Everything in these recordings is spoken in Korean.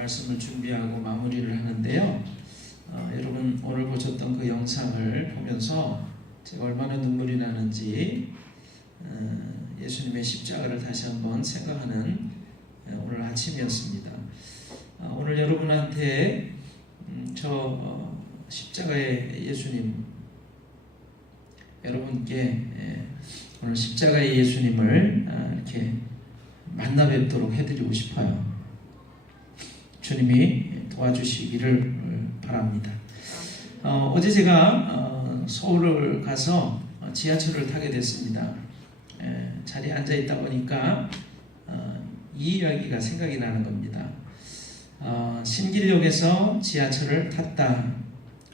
말씀을 준비하고 마무리를 하는데요. 여러분 오늘 보셨던 그 영상을 보면서 제가 얼마나 눈물이 나는지 예수님의 십자가를 다시 한번 생각하는 오늘 아침이었습니다. 오늘 여러분한테 저 십자가의 예수님, 여러분께 오늘 십자가의 예수님을 이렇게 만나 뵙도록 해드리고 싶어요. 주님이 도와주시기를 바랍니다. 어제 제가 서울을 가서 지하철을 타게 됐습니다. 자리에 앉아 있다 보니까 이 이야기가 생각이 나는 겁니다. 신길역에서 지하철을 탔다.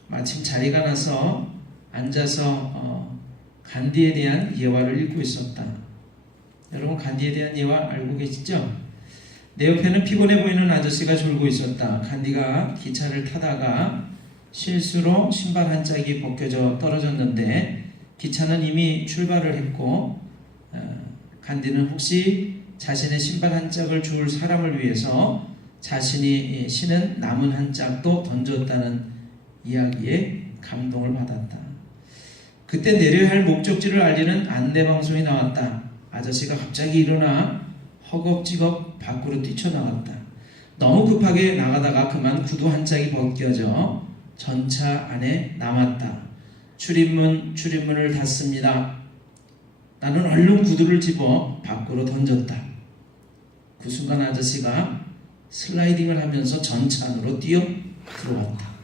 마침 자리가 나서 앉아서 간디에 대한 예화를 읽고 있었다. 여러분 간디에 대한 예화 알고 계시죠? 내 옆에는 피곤해 보이는 아저씨가 졸고 있었다. 간디가 기차를 타다가 실수로 신발 한 짝이 벗겨져 떨어졌는데 기차는 이미 출발을 했고 간디는 혹시 자신의 신발 한 짝을 줄 사람을 위해서 자신이 신은 남은 한 짝도 던졌다는 이야기에 감동을 받았다. 그때 내려야 할 목적지를 알리는 안내방송이 나왔다. 아저씨가 갑자기 일어나 허겁지겁 밖으로 뛰쳐나갔다. 너무 급하게 나가다가 그만 구두 한 짝이 벗겨져 전차 안에 남았다. 출입문을 닫습니다. 나는 얼른 구두를 집어 밖으로 던졌다. 그 순간 아저씨가 슬라이딩을 하면서 전차 안으로 뛰어 들어왔다.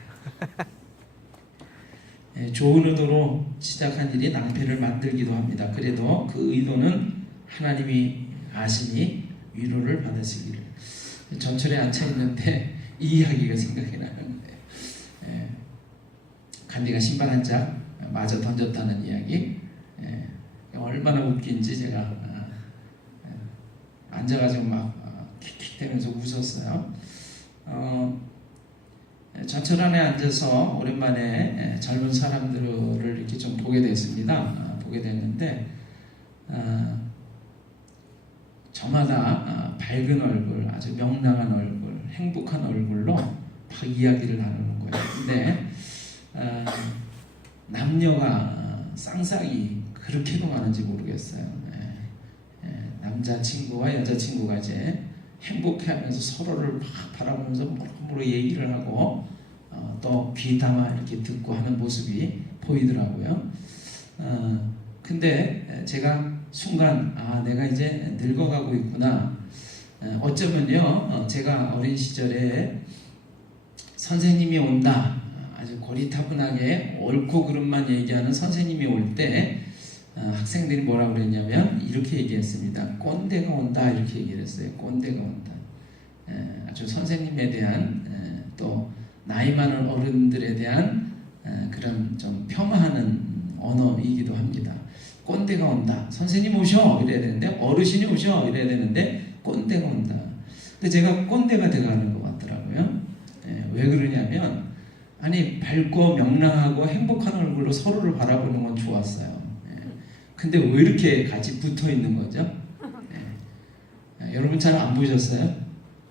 좋은 의도로 시작한 일이 낭패를 만들기도 합니다. 그래도 그 의도는 하나님이 아시니 위로를 받으시기를. 전철에 앉아있는데 이 이야기가 생각이 나는데 간디가 신발 한 짝 마저 던졌다는 이야기. 얼마나 웃긴지 제가 앉아가지고 막 킥킥대면서 웃었어요. 전철 안에 앉아서 오랜만에 젊은 사람들을 이렇게 좀 보게 됐습니다. 보게 됐는데 저마다 밝은 얼굴, 아주 명랑한 얼굴, 행복한 얼굴로 막 이야기를 나누는 거예요. 근데 남녀가 쌍쌍이 그렇게도 많은지 모르겠어요. 남자친구와 여자친구가 이제 행복해하면서 서로를 막 바라보면서 뭐로 얘기를 하고 또 귀담아 이렇게 듣고 하는 모습이 보이더라고요. 근데 제가 순간 내가 이제 늙어가고 있구나. 어쩌면요 제가 어린 시절에 선생님이 온다, 아주 고리타분하게 옳고 그름만 얘기하는 선생님이 올 때 학생들이 뭐라고 그랬냐면 이렇게 얘기했습니다. 꼰대가 온다 이렇게 얘기를 했어요. 꼰대가 온다. 아주 선생님에 대한 또 나이 많은 어른들에 대한 그런 좀 폄하하는 언어이기도 합니다. 꼰대가 온다. 선생님 오셔 이래야 되는데, 어르신이 오셔 이래야 되는데 꼰대가 온다. 근데 제가 꼰대가 돼가는 것 같더라고요. 왜 그러냐면 아니 밝고 명랑하고 행복한 얼굴로 서로를 바라보는 건 좋았어요. 근데 왜 이렇게 같이 붙어 있는 거죠? 여러분 잘 안 보셨어요?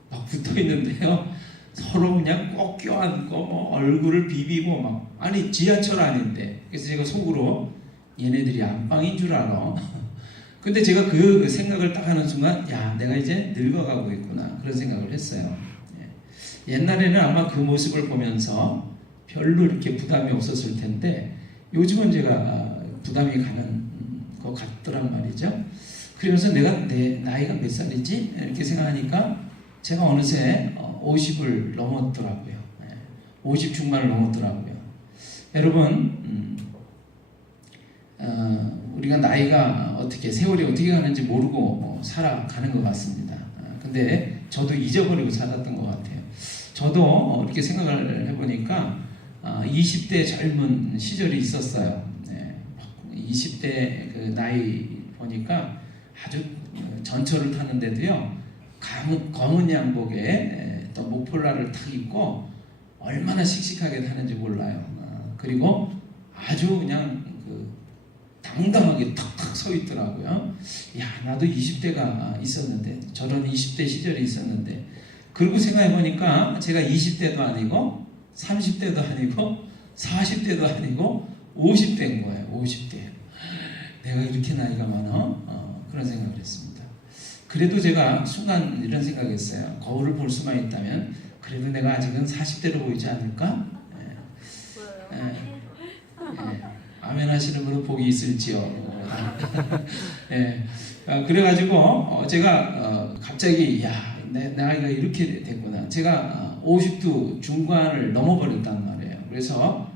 막 붙어 있는데요. 서로 그냥 꼭 껴안고 뭐 얼굴을 비비고 막, 아니 지하철 아닌데. 그래서 제가 속으로 얘네들이 안방인 줄 알아. 근데 제가 그 생각을 딱 하는 순간 야 내가 이제 늙어가고 있구나 그런 생각을 했어요. 옛날에는 아마 그 모습을 보면서 별로 이렇게 부담이 없었을 텐데 요즘은 제가 부담이 가는 것 같더란 말이죠. 그러면서 내가 내 나이가 몇 살이지? 이렇게 생각하니까 제가 어느새 50을 넘었더라고요. 50 중반을 넘었더라고요. 여러분 우리가 나이가 어떻게 세월이 어떻게 가는지 모르고 살아가는 것 같습니다. 근데 저도 잊어버리고 살았던 것 같아요. 저도 이렇게 생각을 해보니까 20대 젊은 시절이 있었어요. 20대 그 나이 보니까 아주 전철을 타는데도요 검은 양복에 또 목폴라를 탁 입고 얼마나 씩씩하게 타는지 몰라요. 그리고 아주 그냥 당당하게 탁탁 서 있더라고요. 야 나도 20대가 있었는데, 저런 20대 시절이 있었는데 그리고 생각해 보니까 제가 20대도 아니고 30대도 아니고 40대도 아니고 50대인 거예요. 50대. 내가 이렇게 나이가 많아? 그런 생각을 했습니다. 그래도 제가 순간 이런 생각했어요. 거울을 볼 수만 있다면 그래도 내가 아직은 40대로 보이지 않을까? 아멘 하시는 분은 복이 있을지요. 그래가지고 제가 갑자기 내 나이가 이렇게 됐구나. 제가 50도 중반을 넘어버렸단 말이에요. 그래서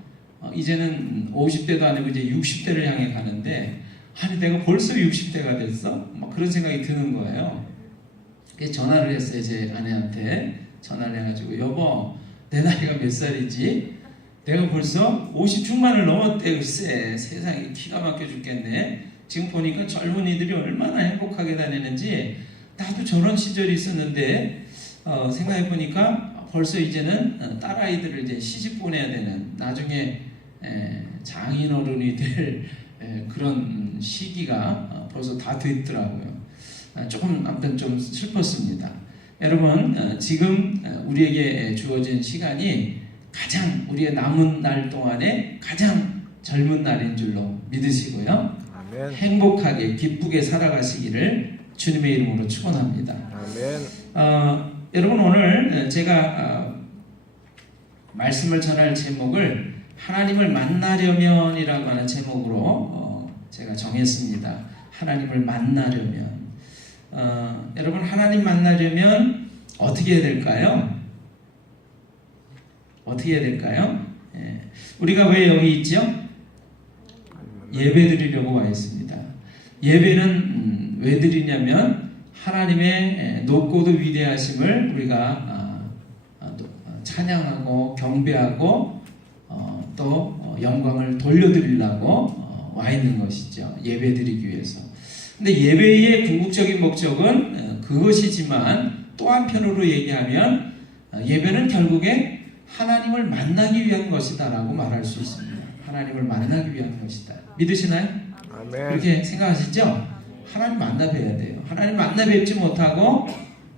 이제는 50대도 아니고 이제 60대를 향해 가는데 아니 내가 벌써 60대가 됐어? 막 그런 생각이 드는 거예요. 그래서 전화를 했어요. 제 아내한테 전화를 해가지고 여보 내 나이가 몇 살이지? 내가 벌써 50 중반을 넘었대. 글쎄 세상에 기가 막혀 죽겠네. 지금 보니까 젊은이들이 얼마나 행복하게 다니는지 나도 저런 시절이 있었는데 생각해보니까 벌써 이제는 딸아이들을 이제 시집 보내야 되는 나중에 장인어른이 될 그런 시기가 벌써 다 됐더라고요. 조금 아무튼 좀 슬펐습니다. 여러분 지금 우리에게 주어진 시간이 가장 우리의 남은 날 동안에 가장 젊은 날인 줄로 믿으시고요. 아멘. 행복하게 기쁘게 살아가시기를 주님의 이름으로 축원합니다. 아멘. 여러분 오늘 제가 말씀을 전할 제목을 하나님을 만나려면이라고 하는 제목으로 제가 정했습니다. 하나님을 만나려면 여러분 하나님 만나려면 어떻게 해야 될까요? 어떻게 해야 될까요? 우리가 왜 여기 있죠? 예배 드리려고 와 있습니다. 예배는 왜 드리냐면 하나님의 높고도 위대하심을 우리가 찬양하고 경배하고 또 영광을 돌려드리려고 와 있는 것이죠. 예배 드리기 위해서. 근데 예배의 궁극적인 목적은 그것이지만 또 한편으로 얘기하면 예배는 결국에 하나님을 만나기 위한 것이다라고 말할 수 있습니다. 하나님을 만나기 위한 것이다. 믿으시나요? 아멘. 그렇게 생각하시죠? 하나님 만나 뵈야 돼요. 하나님 만나 뵙지 못하고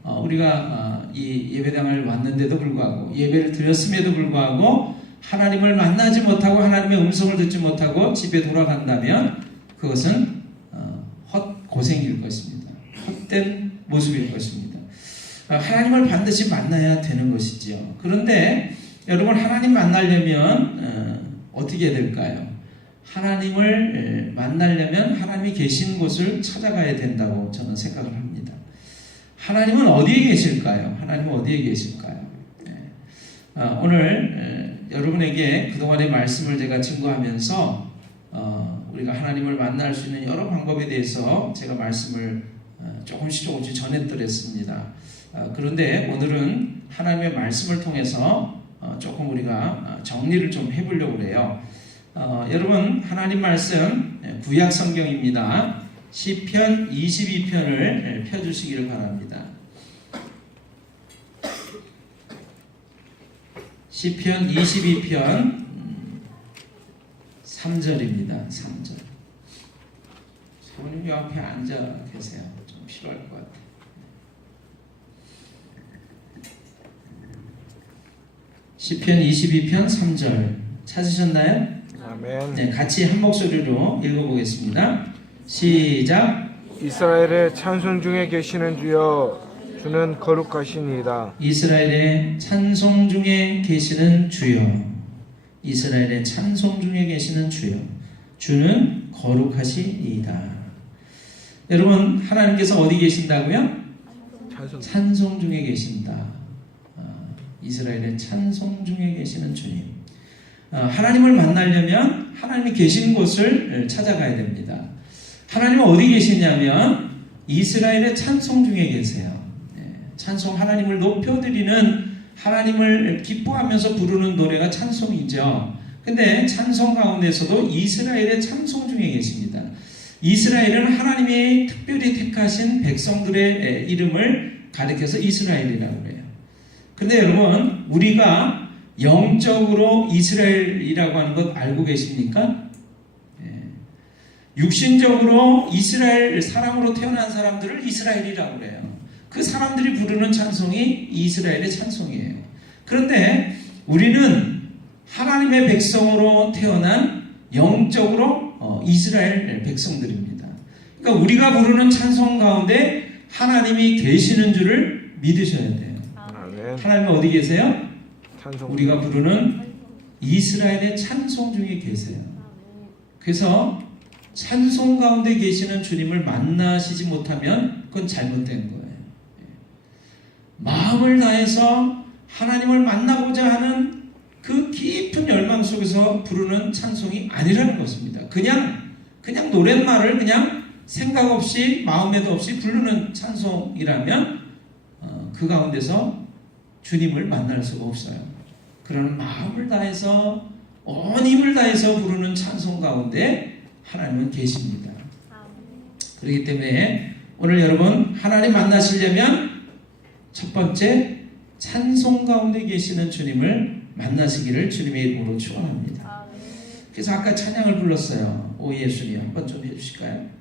우리가 이 예배당을 왔는데도 불구하고 예배를 드렸음에도 불구하고 하나님을 만나지 못하고 하나님의 음성을 듣지 못하고 집에 돌아간다면 그것은 헛고생일 것입니다. 헛된 모습일 것입니다. 하나님을 반드시 만나야 되는 것이지요. 그런데 여러분 하나님 만나려면 어떻게 해야 될까요? 하나님을 만나려면 하나님이 계신 곳을 찾아가야 된다고 저는 생각을 합니다. 하나님은 어디에 계실까요? 하나님은 어디에 계실까요? 오늘 여러분에게 그동안의 말씀을 제가 증거하면서 우리가 하나님을 만날 수 있는 여러 방법에 대해서 제가 말씀을 조금씩 전해드렸습니다. 그런데 오늘은 하나님의 말씀을 통해서 조금 우리가 정리를 좀 해보려고 해요. 여러분 하나님 말씀 구약 성경입니다. 시편 22편을 펴주시기를 바랍니다. 시편 22편 3절입니다. 3절. 사모님 요 앞에 앉아 계세요. 좀 필요할 것 같아요. 시편 22편 3절 찾으셨나요? 아멘. 네, 같이 한 목소리로 읽어보겠습니다. 시작. 이스라엘의 찬송 중에 계시는 주여 주는 거룩하시니이다. 이스라엘의 찬송 중에 계시는 주여. 이스라엘의 찬송 중에 계시는 주여. 주는 거룩하시니이다. 여러분 하나님께서 어디 계신다고요? 찬송 중에 계신다. 이스라엘의 찬송 중에 계시는 주님. 하나님을 만나려면 하나님이 계신 곳을 찾아가야 됩니다. 하나님은 어디 계시냐면 이스라엘의 찬송 중에 계세요. 찬송, 하나님을 높여드리는, 하나님을 기뻐하면서 부르는 노래가 찬송이죠. 근데 찬송 가운데서도 이스라엘의 찬송 중에 계십니다. 이스라엘은 하나님이 특별히 택하신 백성들의 이름을 가리켜서 이스라엘이라고 해요. 근데 여러분 우리가 영적으로 이스라엘이라고 하는 것 알고 계십니까? 육신적으로 이스라엘 사람으로 태어난 사람들을 이스라엘이라고 해요. 그 사람들이 부르는 찬송이 이스라엘의 찬송이에요. 그런데 우리는 하나님의 백성으로 태어난 영적으로 이스라엘 백성들입니다. 그러니까 우리가 부르는 찬송 가운데 하나님이 계시는 줄을 믿으셔야 돼요. 하나님은 어디 계세요? 우리가 부르는 이스라엘의 찬송 중에 계세요. 그래서 찬송 가운데 계시는 주님을 만나시지 못하면 그건 잘못된 거예요. 마음을 다해서 하나님을 만나고자 하는 그 깊은 열망 속에서 부르는 찬송이 아니라는 것입니다. 그냥 노랫말을 그냥 생각 없이 마음에도 없이 부르는 찬송이라면 그 가운데서 주님을 만날 수가 없어요. 그런 마음을 다해서 온 힘을 다해서 부르는 찬송 가운데 하나님은 계십니다. 그렇기 때문에 오늘 여러분 하나님 만나시려면 첫 번째 찬송 가운데 계시는 주님을 만나시기를 주님의 이름으로 축원합니다. 그래서 아까 찬양을 불렀어요. 오 예수님 한번 좀 해주실까요?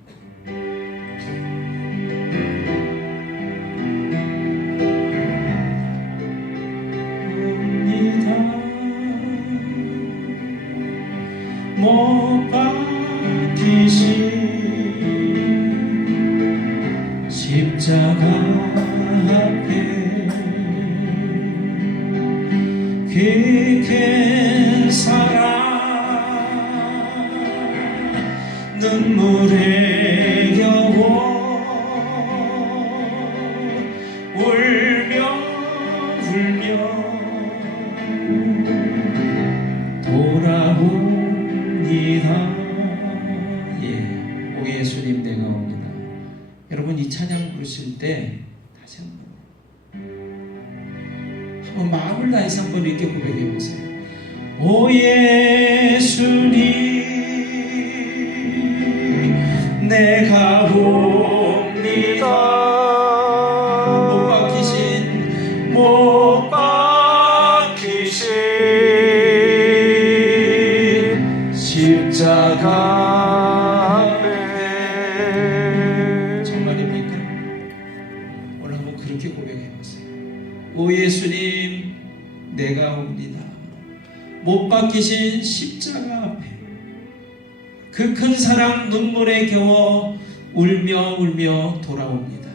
못 박히신 십자가 앞에 깊은 사랑 눈물에 겨워 울며 돌아옵니다. 예, 오 예수님 내가 옵니다. 여러분 이 찬양 부르실 때 다시 한번 마음을 다해서 한번 이렇게 고백해 보세요. 오 예수님 내가 옵니다. 못 박히신 십자가 앞에. 정말입니까? 오늘 한번 그렇게 고백해 보세요. 오 예수님 내가 옵니다. 못 박히신 십자가 앞에 그 큰 사랑 눈물에 겨워 울며 돌아옵니다.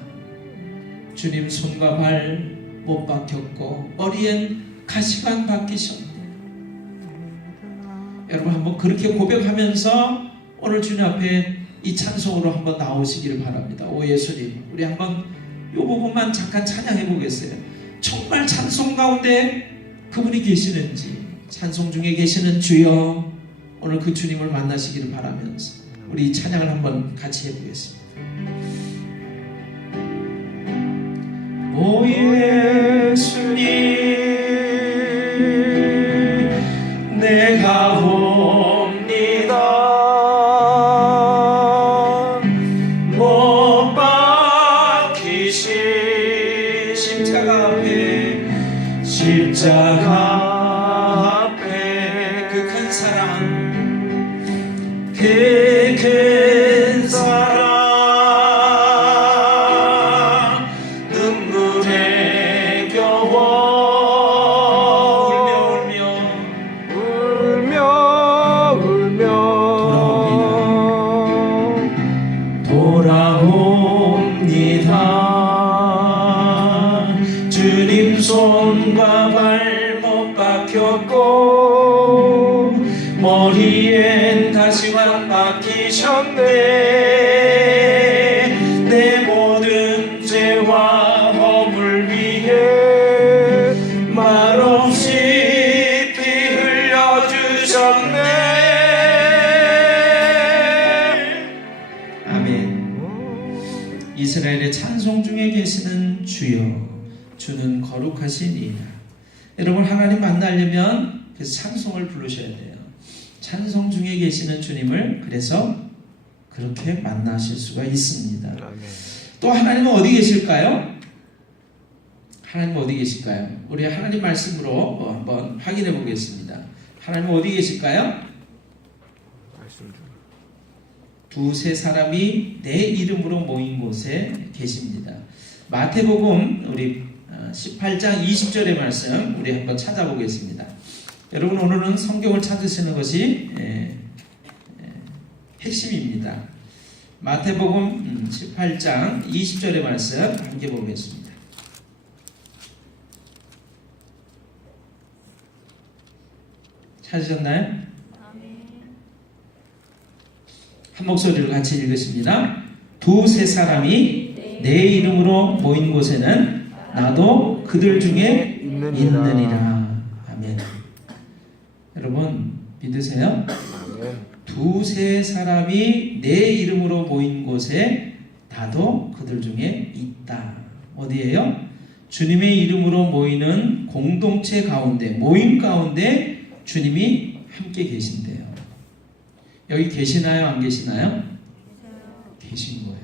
주님 손과 발 못 박혔고 머리엔 가시관 박히셨네. 여러분 한번 그렇게 고백하면서 오늘 주님 앞에 이 찬송으로 한번 나오시기를 바랍니다. 오 예수님 우리 한번 이 부분만 잠깐 찬양해 보겠어요. 정말 찬송 가운데 그분이 계시는지, 찬송 중에 계시는 주여 오늘 그 주님을 만나시기를 바라면서 우리 이 찬양을 한번 같이 해보겠습니다. 오 예수님 내가 옵니다. 못 박히신 십자가 앞에 그 큰 사랑 그 큰 사랑 눈물에 겨워 울며 돌아옵니다. 주님 손과 발 못 박혔고 머리엔 가시관 박히셨네. 내 모든 죄와 허물 위해 말없이 피 흘려주셨네. 아멘. 이스라엘의 찬송 중에 계시는 주여 주는 거룩하시니이다. 여러분 하나님 만나려면 그래서 찬송을 부르셔야 돼요. 찬송 중에 계시는 주님을 그래서 그렇게 만나실 수가 있습니다. 또 하나님은 어디 계실까요? 하나님은 어디 계실까요? 우리 하나님 말씀으로 한번 확인해 보겠습니다. 하나님은 어디 계실까요? 두세 사람이 내 이름으로 모인 곳에 계십니다. 마태복음 우리 18장 20절의 말씀 우리 한번 찾아보겠습니다. 여러분 오늘은 성경을 찾으시는 것이 핵심입니다. 마태복음 18장 20절의 말씀 함께 보겠습니다. 찾으셨나요? 한 목소리로 같이 읽으십니다. 두세 사람이 내 이름으로 모인 곳에는 나도 그들 중에 있느니라. 아멘. 여러분 믿으세요? 아멘. 두세 사람이 내 이름으로 모인 곳에 나도 그들 중에 있다. 어디예요? 주님의 이름으로 모이는 공동체 가운데, 모임 가운데 주님이 함께 계신대요. 여기 계시나요? 안 계시나요? 계신 거예요.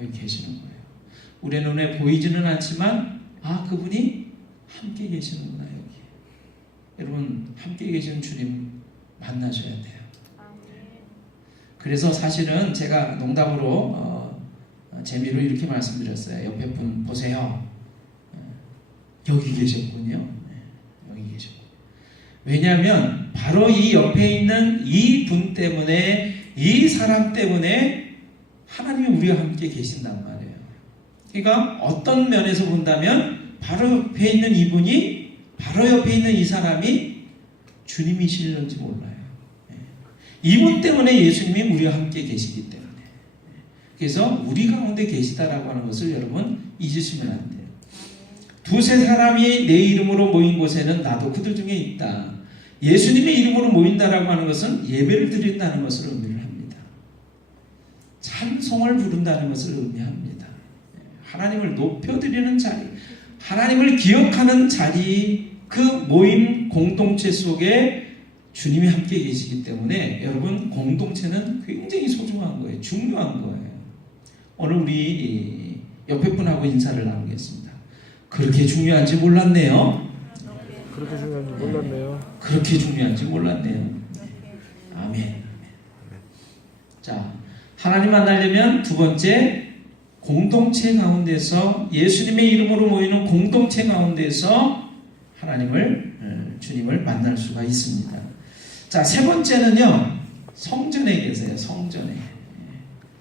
여기 계시는 거예요. 우리 눈에 보이지는 않지만 그분이 함께 계시는구나. 여기 여러분 함께 계시는 주님 만나셔야 돼요. 그래서 사실은 제가 농담으로 재미로 이렇게 말씀드렸어요. 옆에 분 보세요. 여기 계셨군요. 여기 계셨군요. 왜냐하면 바로 이 옆에 있는 이 분 때문에, 이 사람 때문에 하나님이 우리와 함께 계신단 말이에요. 그러니까 어떤 면에서 본다면 바로 옆에 있는 이분이, 바로 옆에 있는 이 사람이 주님이실는지 몰라요. 이분 때문에 예수님이 우리와 함께 계시기 때문에. 그래서 우리 가운데 계시다라고 하는 것을 여러분 잊으시면 안 돼요. 두세 사람이 내 이름으로 모인 곳에는 나도 그들 중에 있다. 예수님의 이름으로 모인다라고 하는 것은 예배를 드린다는 것을 의미를 합니다. 찬송을 부른다는 것을 의미합니다. 하나님을 높여드리는 자리, 하나님을 기억하는 자리, 그 모임 공동체 속에 주님이 함께 계시기 때문에 여러분 공동체는 굉장히 소중한 거예요. 중요한 거예요. 오늘 우리 옆에 분하고 인사를 나누겠습니다. 그렇게 중요한지 몰랐네요. 그렇게 중요한지 몰랐네요. 그렇게 중요한지 몰랐네요. 아멘. 자, 하나님 만나려면 두 번째, 공동체 가운데서, 예수님의 이름으로 모이는 공동체 가운데서 하나님을, 주님을 만날 수가 있습니다. 자, 세 번째는요, 성전에 계세요. 성전에.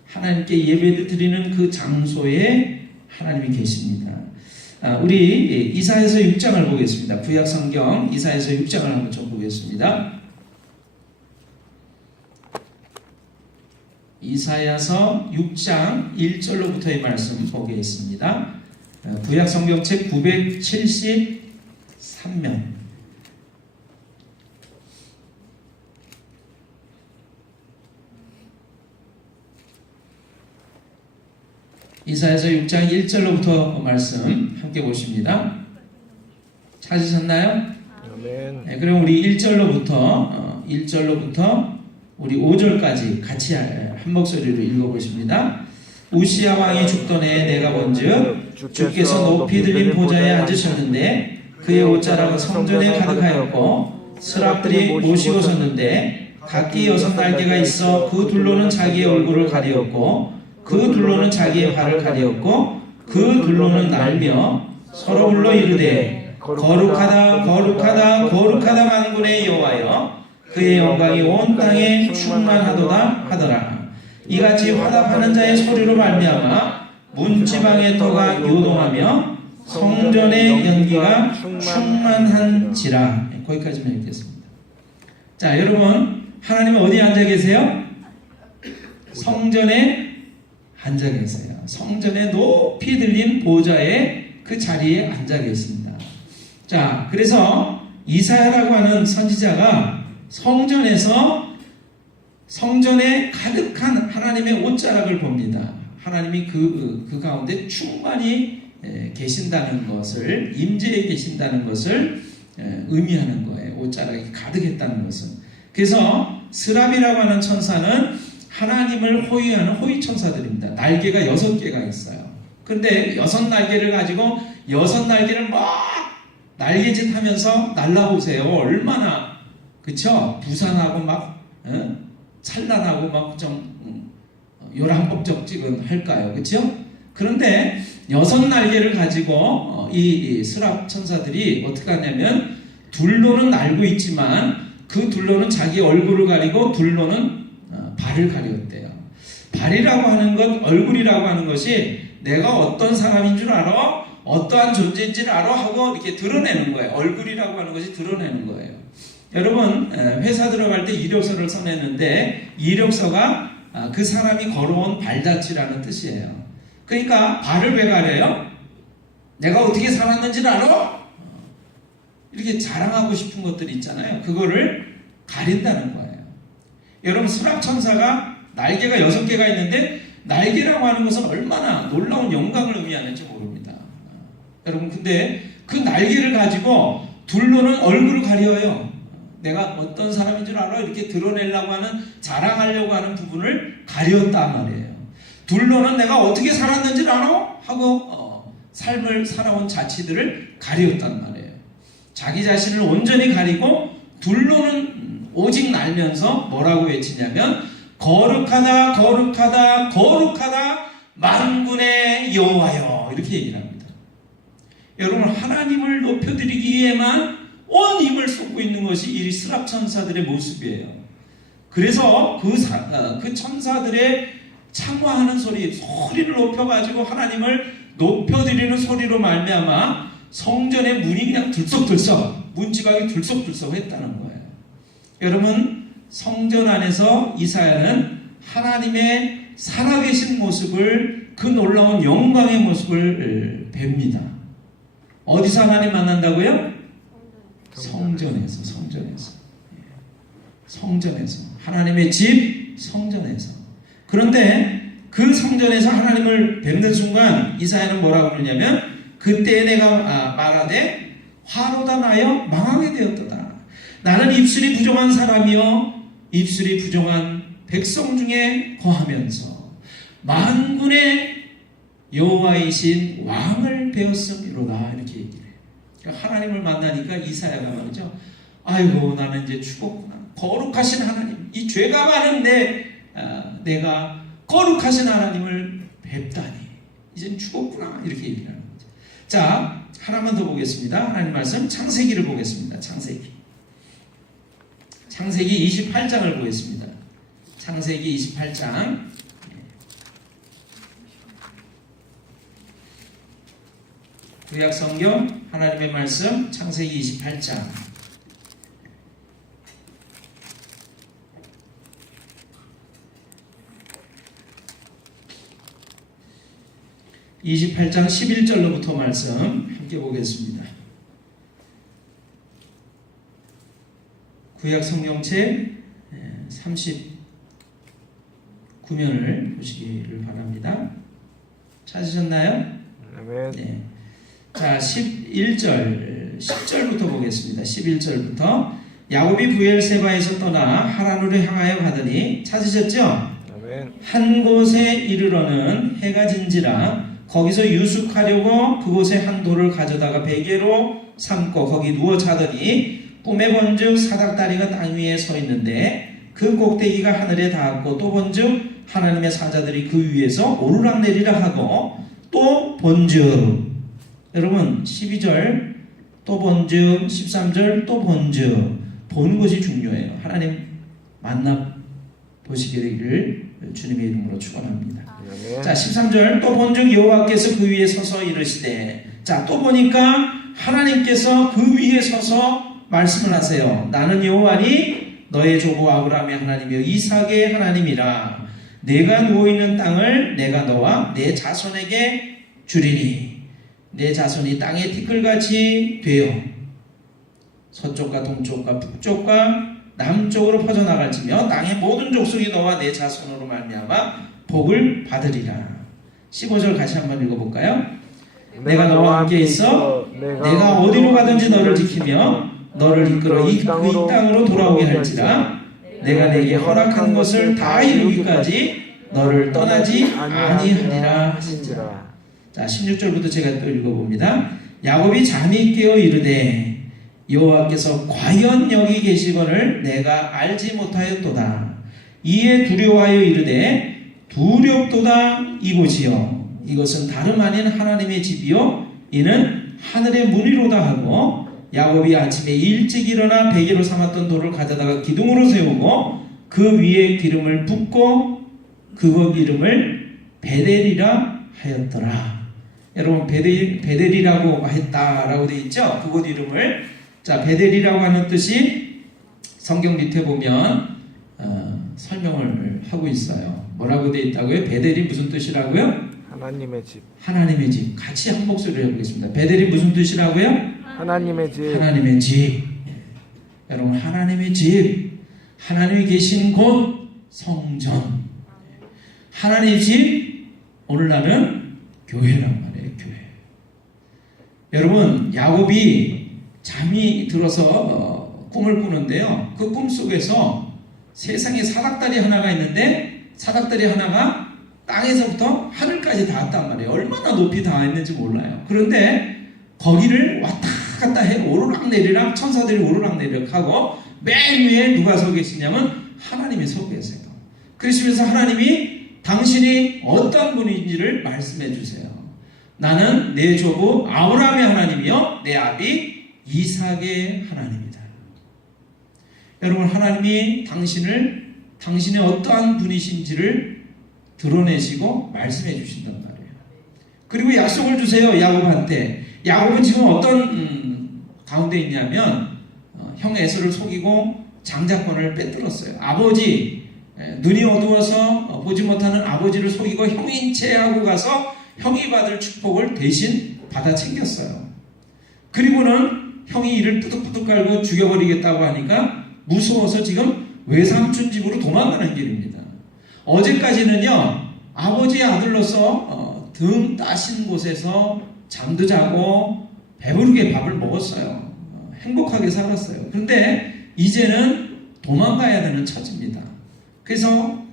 하나님께 예배를 드리는 그 장소에 하나님이 계십니다. 우리 이사야서 6장을 보겠습니다. 구약 성경 이사야서 6장을 한번 좀 보겠습니다. 이사야서 6장 1절로부터의 말씀 보겠습니다. 구약 성경책 973면 이사야서 6장 1절로부터 말씀 함께 보십니다. 찾으셨나요? 아멘. 네, 그럼 우리 1절로부터 우리 5절까지 같이 한 목소리로 읽어보십니다. 우시야 왕이 죽던 해에 내가 본즉 주께서 높이 들린 보좌에 앉으셨는데 그의 옷자락은 성전에 가득하였고 스랍들이 모시고 섰는데 각기 6날개가 있어 그 둘로는 자기의 얼굴을 가리었고 그 둘로는 자기의 발을 가리었고 그 둘로는 날며 서로 불러 이르되 거룩하다 거룩하다 거룩하다 만군의 여호와여 그의 영광이 온 땅에 충만하도다 하더라. 이같이 화답하는 자의 소리로 말미암아 문지방의 터가 요동하며 성전의 연기가 충만한지라. 거기까지만 읽겠습니다. 자, 여러분 하나님은 어디에 앉아 계세요? 성전에 앉아 계세요. 성전에 높이 들린 보좌의 그 자리에 앉아 계십니다. 자, 그래서 이사야라고 하는 선지자가 성전에 가득한 하나님의 옷자락을 봅니다. 하나님이 그 가운데 충만히 계신다는 것을, 임재에 계신다는 것을 의미하는 거예요. 옷자락이 가득했다는 것은. 그래서 스랍이라고 하는 천사는 하나님을 호위하는 호위천사들입니다. 날개가 6개가 있어요. 근데 6날개를 가지고 6날개를 막 날개짓 하면서 날라보세요. 얼마나, 그쵸? 부산하고 막, 찬란하고 막 좀, 요란법적지근 할까요? 그쵸? 그런데 6날개를 가지고 이 스랍 천사들이 어떻게 하냐면 둘로는 날고 있지만 그 둘로는 자기 얼굴을 가리고 둘로는 발을 가리었대요. 발이라고 하는 것, 얼굴이라고 하는 것이 내가 어떤 사람인 줄 알아? 어떠한 존재인지를 알아? 하고 이렇게 드러내는 거예요. 얼굴이라고 하는 것이 드러내는 거예요. 여러분, 회사 들어갈 때 이력서를 써내는데 이력서가 그 사람이 걸어온 발자취라는 뜻이에요. 그러니까 발을 왜 가려요? 내가 어떻게 살았는지를 알아? 이렇게 자랑하고 싶은 것들이 있잖아요. 그거를 가린다는 거예요. 여러분, 수락천사가 날개가 6개가 있는데 날개라고 하는 것은 얼마나 놀라운 영광을 의미하는지 모릅니다. 여러분, 근데 그 날개를 가지고 둘로는 얼굴을 가려요. 내가 어떤 사람인 줄 알아? 이렇게 드러내려고 하는, 자랑하려고 하는 부분을 가렸단 말이에요. 둘로는 내가 어떻게 살았는지를 알아? 하고 삶을 살아온 자취들을 가리웠단 말이에요. 자기 자신을 온전히 가리고 둘로는 오직 날면서 뭐라고 외치냐면 거룩하다 거룩하다 거룩하다 만군의 여호와여, 이렇게 얘기를 합니다. 여러분, 하나님을 높여드리기 위해만 온 힘을 쏟고 있는 것이 이 스랍 천사들의 모습이에요. 그래서 그 천사들의 창화하는 소리를 높여가지고 하나님을 높여드리는 소리로 말미암아 성전의 문이 그냥 들썩들썩, 문지방이 들썩들썩 했다는 거예요. 여러분, 성전 안에서 이사야는 하나님의 살아계신 모습을, 그 놀라운 영광의 모습을 뵙니다. 어디서 하나님 만난다고요? 성전에서. 하나님의 집 성전에서. 그런데 그 성전에서 하나님을 뵙는 순간 이사야는 뭐라고 그러냐면 그때 내가 말하되 화로다 나여 망하게 되었도다. 나는 입술이 부정한 사람이요 입술이 부정한 백성 중에 거하면서 만군의 여호와이신 왕을 배웠음이로다, 이렇게 얘기를 해요. 그러니까 하나님을 만나니까 이사야가 말이죠. 아이고, 나는 이제 죽었구나. 거룩하신 하나님, 이 죄가 많은 내가 거룩하신 하나님을 뵙다니 이젠 죽었구나, 이렇게 얘기를 하는 거죠. 자, 하나만 더 보겠습니다. 하나님 말씀 창세기를 보겠습니다. 창세기 28장을 보겠습니다. 창세기 28장 구약 성경 하나님의 말씀 창세기 28장 28장 11절로부터 말씀 함께 보겠습니다. 구약 성경책 39면을 보시기를 바랍니다. 찾으셨나요? 네. 자, 10절부터 보겠습니다. 11절부터 야곱이 부엘세바에서 떠나 하란으로 향하여 가더니, 찾으셨죠? 아멘. 한 곳에 이르러는 해가 진지라 거기서 유숙하려고 그곳에 한 돌을 가져다가 베개로 삼고 거기 누워 자더니 꿈에 본즉 사닥다리가 땅 위에 서 있는데 그 꼭대기가 하늘에 닿았고 또 본즉 하나님의 사자들이 그 위에서 오르락내리락 하고 또 본즉, 여러분 12절 또 본즉, 13절 또 본즉, 보는 것이 중요해요. 하나님 만나 보시기를 주님의 이름으로 축원합니다. 자, 13절 또 본즉 여호와께서 그 위에 서서 이르시되, 자, 또 보니까 하나님께서 그 위에 서서 말씀을 하세요. 나는 여호와니 너의 조부 아브라함의 하나님이요 이삭의 하나님이라. 내가 누워있는 땅을 내가 너와 내 자손에게 주리니 내 자손이 땅의 티끌같이 되어 서쪽과 동쪽과 북쪽과 남쪽으로 퍼져나갈지며 땅의 모든 족속이 너와 내 자손으로 말미암아 복을 받으리라. 15절 같이 한번 읽어볼까요? 내가 너와 함께 있어 내가 어디로 가든지 너를 지키며 너를 이끌어 그 땅으로 돌아오게 할지라. 내가 내게 허락한 것을 다 이루기까지 너를 떠나지 아니하리라 하신지라. 자, 16절부터 제가 또 읽어봅니다. 야곱이 잠이 깨어 이르되 여호와께서 과연 여기 계시거늘 내가 알지 못하였도다. 이에 두려워하여 이르되 두렵도다 이곳이여 이것은 다름 아닌 하나님의 집이요 이는 하늘의 문이로다 하고 야곱이 아침에 일찍 일어나 베개로 삼았던 돌을 가져다가 기둥으로 세우고 그 위에 기름을 붓고 그곳 이름을 베델이라 하였더라. 여러분 베델이라고 했다라고 되어 있죠. 그곳 이름을 자 베델이라고 하는 뜻이 성경 밑에 보면 설명을 하고 있어요. 뭐라고 되어 있다고요? 베델이 무슨 뜻이라고요? 하나님의 집. 하나님의 집. 같이 한 목소리로 해보겠습니다. 베델이 무슨 뜻이라고요? 하나님의 집. 하나님의 집. 여러분 하나님의 집. 하나님이 계신 곳 성전. 하나님의 집. 오늘날은 교회란 말이에요. 교회. 여러분 야곱이 잠이 들어서 꿈을 꾸는데요. 그 꿈 속에서 세상에 사닥다리 하나가 있는데 사닥다리 하나가 땅에서부터 하늘까지 닿았단 말이에요. 얼마나 높이 닿았는지 몰라요. 그런데 거기를 왔다 갔다 해 오르락내리락 천사들이 오르락내리락 하고 맨 위에 누가 서 계시냐면 하나님이 서 계세요. 그러시면서 하나님이 당신이 어떤 분인지를 말씀해 주세요. 나는 내 조부 아브라함의 하나님이요 내 아비 이삭의 하나님이다. 여러분 하나님이 당신의 어떠한 분이신지를 드러내시고 말씀해 주신단 말이에요. 그리고 약속을 주세요. 야곱한테. 야곱은 지금 어떤 가운데 있냐면 형 에서를 속이고 장자권을 빼들었어요. 아버지 눈이 어두워서 보지 못하는 아버지를 속이고 형인 체하고 가서 형이 받을 축복을 대신 받아 챙겼어요. 그리고는 형이 이를 뿌득뿌득 깔고 죽여버리겠다고 하니까 무서워서 지금 외삼촌 집으로 도망가는 길입니다. 어제까지는요 아버지의 아들로서 등 따신 곳에서 잠도 자고 배부르게 밥을 먹었어요. 행복하게 살았어요. 그런데 이제는 도망가야 되는 처지입니다. 그래서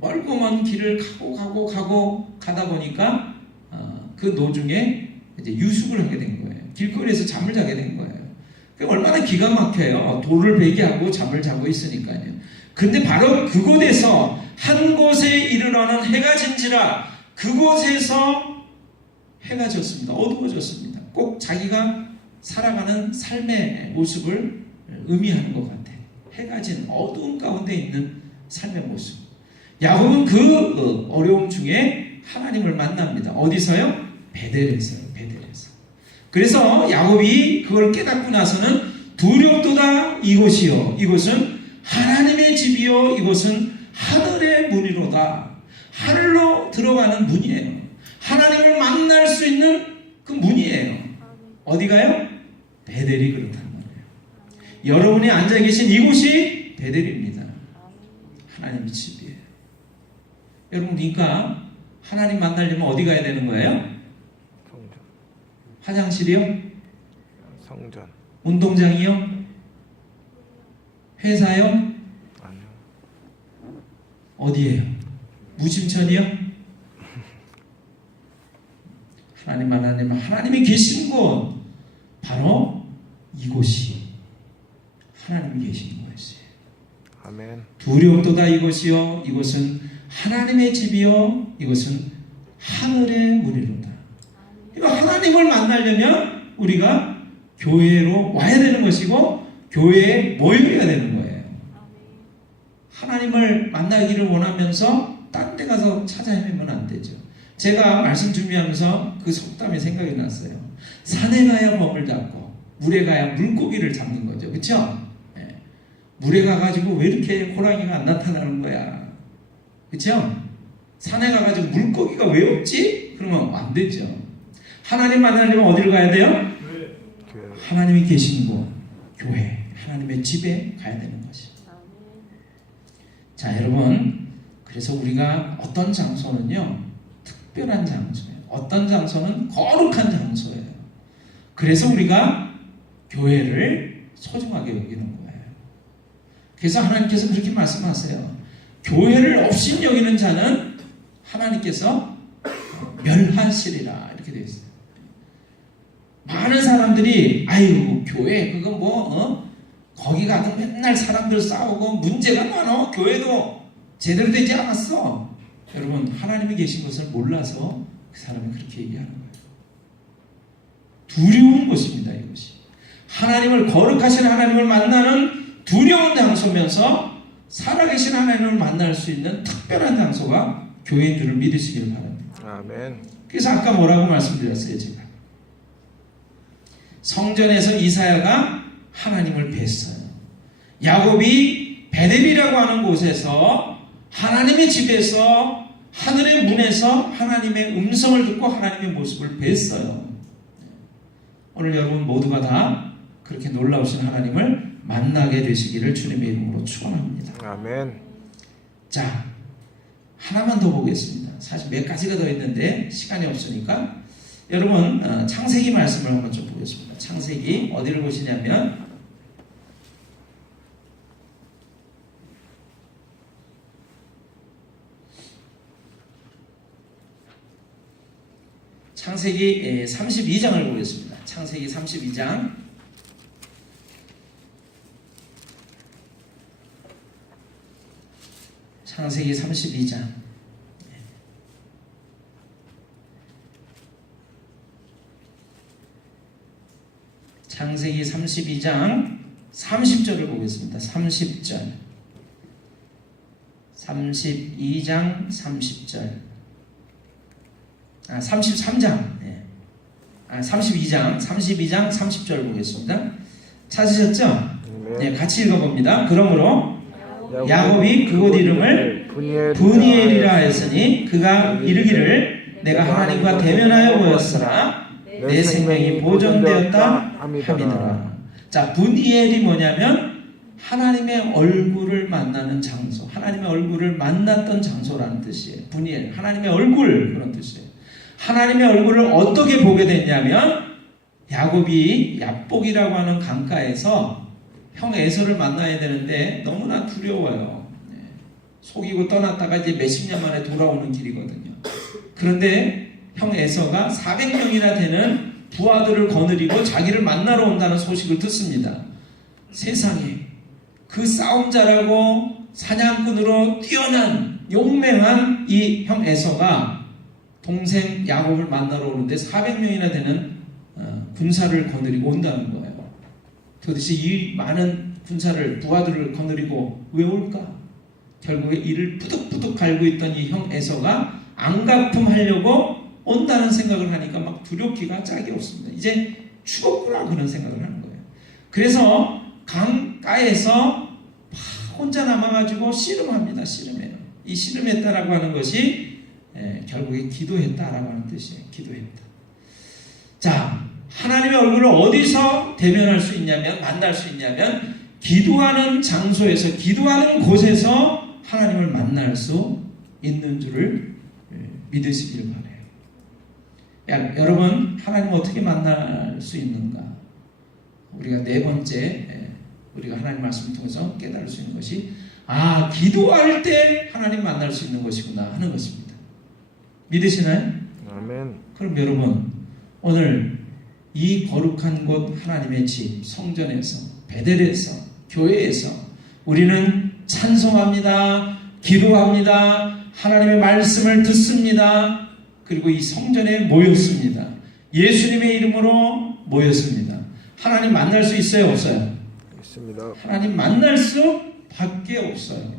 멀고 먼 길을 가다 보니까 그 도중에 이제 유숙을 하게 된 거예요. 길거리에서 잠을 자게 된 거예요. 얼마나 기가 막혀요. 돌을 베개하고 잠을 자고 있으니까요. 근데 바로 그곳에서 한 곳에 이르러는 해가 진지라 그곳에서 해가 졌습니다. 어두워졌습니다. 꼭 자기가 살아가는 삶의 모습을 의미하는 것 같아요. 해가 진 어두운 가운데 있는 삶의 모습. 야곱은 그 어려움 중에 하나님을 만납니다. 어디서요? 베델에서요. 베델에서. 그래서 야곱이 그걸 깨닫고 나서는 두렵도다 이곳이요 이곳은 하나님의 집이요 이곳은 하늘의 문이로다. 하늘로 들어가는 문이에요. 하나님을 만날 수 있는 그 문이에요. 어디가요? 베델이 그렇단 말이에요. 여러분이 앉아 계신 이곳이 베델입니다. 하나님의 집이에요. 여러분 그러니까 하나님 만나려면 어디 가야 되는 거예요? 성전. 화장실이요? 성전. 운동장이요? 회사요? 아니요. 어디예요? 무심천이요? 하나님이 계신 곳 바로 이곳이 하나님이 계신 곳이에요. 아멘. 두렵도다 이곳이요 이곳은 하나님의 집이요 이곳은 하늘의 문이로다. 그러니까 하나님을 만나려면 우리가 교회로 와야 되는 것이고 교회에 모여야 되는 거예요. 하나님을 만나기를 원하면서 딴 데 가서 찾아 헤매면 안 되죠. 제가 말씀 준비하면서 그 속담이 생각이 났어요. 산에 가야 범을 잡고 물에 가야 물고기를 잡는 거죠. 그렇죠? 네. 물에 가가지고 왜 이렇게 호랑이가 안 나타나는 거야? 그렇죠? 산에 가가지고 물고기가 왜 없지? 그러면 안 되죠. 하나님 만나려면 어디를 가야 돼요? 교회. 하나님이 계신 곳, 교회, 하나님의 집에 가야 되는 것이. 자, 여러분, 그래서 우리가 어떤 장소는요, 특별한 장소예요. 어떤 장소는 거룩한 장소예요. 그래서 우리가 교회를 소중하게 여기는 거예요. 그래서 하나님께서 그렇게 말씀하세요. 교회를 없인 여기는 자는 하나님께서 멸하시리라 이렇게 되어 있어요. 많은 사람들이 아유 교회 그거 거기 가서 맨날 사람들 싸우고 문제가 많아. 교회도 제대로 되지 않았어. 여러분 하나님이 계신 것을 몰라서 그 사람이 그렇게 얘기하는 거예요. 두려운 것입니다. 이것이 하나님을 거룩하신 하나님을 만나는 두려운 장소면서 살아계신 하나님을 만날 수 있는 특별한 장소가 교회인 줄을 믿으시기를 바랍니다. 아멘. 그래서 아까 뭐라고 말씀드렸어요? 제가 성전에서 이사야가 하나님을 뵀어요. 야곱이 베델이라고 하는 곳에서 하나님의 집에서 하늘의 문에서 하나님의 음성을 듣고 하나님의 모습을 뵀어요. 오늘 여러분 모두가 다 그렇게 놀라우신 하나님을 만나게 되시기를 주님의 이름으로 축원합니다. 아멘. 자, 하나만 더 보겠습니다. 사실 몇 가지가 더 있는데 시간이 없으니까 여러분 창세기 말씀을 한번 좀 보겠습니다. 창세기 어디를 보시냐면 창세기 32장을 보겠습니다. 창세기 32장 창세기 32장 창세기 32장 30절을 보겠습니다. 30절 32장 30절 33장 32장 30절 보겠습니다. 찾으셨죠? 네, 같이 읽어봅니다. 그러므로 야곱이 그곳 이름을 브니엘이라 했으니 그가 이르기를 내가 하나님과 대면하여 보였으나 내 생명이 보존되었다 함이더라. 자, 브니엘이 뭐냐면 하나님의 얼굴을 만나는 장소, 하나님의 얼굴을 만났던 장소라는 뜻이에요. 브니엘, 하나님의 얼굴 그런 뜻이에요. 하나님의 얼굴을 어떻게 보게 됐냐면 야곱이 얍복이라고 하는 강가에서 형 에서를 만나야 되는데 너무나 두려워요. 속이고 떠났다가 이제 몇십 년 만에 돌아오는 길이거든요. 그런데 형 에서가 400명이나 되는 부하들을 거느리고 자기를 만나러 온다는 소식을 듣습니다. 세상에 그 싸움 잘하고 사냥꾼으로 뛰어난 용맹한 이 형 에서가 동생 야곱을 만나러 오는데 400명이나 되는 군사를 거느리고 온다는 거예요. 도대체 이 많은 군사를 부하들을 거느리고 왜 올까? 결국에 이를 뿌득뿌득 갈고 있던 이 형 에서가 안가품하려고 온다는 생각을 하니까 막 두렵기가 짝이 없습니다. 이제 죽었구나 그런 생각을 하는 거예요. 그래서 강가에서 혼자 남아가지고 씨름합니다. 씨름해요. 이 씨름했다라고 하는 것이 결국에 기도했다라고 하는 뜻이에요. 기도했다. 자, 하나님의 얼굴을 어디서 대면할 수 있냐면 만날 수 있냐면 기도하는 장소에서 기도하는 곳에서 하나님을 만날 수 있는 줄을 믿으시길 바라요. 여러분 하나님 어떻게 만날 수 있는가? 우리가 네 번째 우리가 하나님 말씀을 통해서 깨달을 수 있는 것이 기도할 때 하나님 만날 수 있는 것이구나 하는 것입니다. 믿으시나요? 아멘. 그럼 여러분 오늘 이 거룩한 곳 하나님의 집 성전에서 베델에서 교회에서 우리는 찬송합니다. 기도합니다. 하나님의 말씀을 듣습니다. 그리고 이 성전에 모였습니다. 예수님의 이름으로 모였습니다. 하나님 만날 수 있어요? 없어요? 있습니다. 하나님 만날 수 밖에 없어요.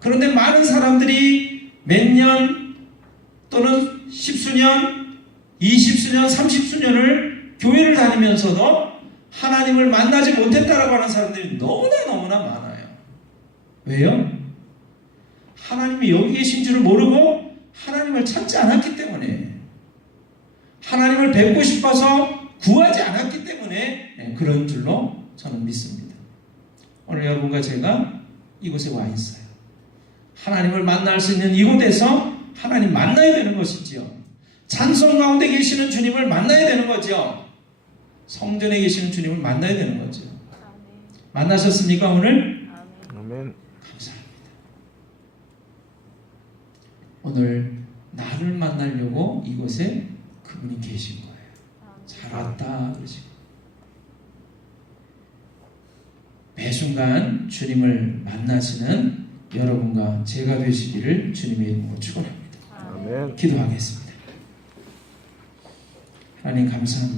그런데 많은 사람들이 몇 년 또는 십수년, 20수년, 30수년을 교회를 다니면서도 하나님을 만나지 못했다라고 하는 사람들이 너무나 많아요. 왜요? 하나님이 여기 계신 줄을 모르고 하나님을 찾지 않았기 때문에, 하나님을 뵙고 싶어서 구하지 않았기 때문에 그런 줄로 저는 믿습니다. 오늘 여러분과 제가 이곳에 와 있어요. 하나님을 만날 수 있는 이곳에서 하나님 만나야 되는 것이지요. 찬송 가운데 계시는 주님을 만나야 되는 거죠. 성전에 계시는 주님을 만나야 되는 거죠. 만나셨습니까 오늘? 아멘. 감사합니다. 오늘 나를 만나려고 이곳에 그분이 계신 거예요. 잘 왔다 그러시고 매 순간 주님을 만나시는 여러분과 제가 되시기를 주님의 이름으로 축원합니다. 아멘. 기도하겠습니다. 하나님 감사합니다.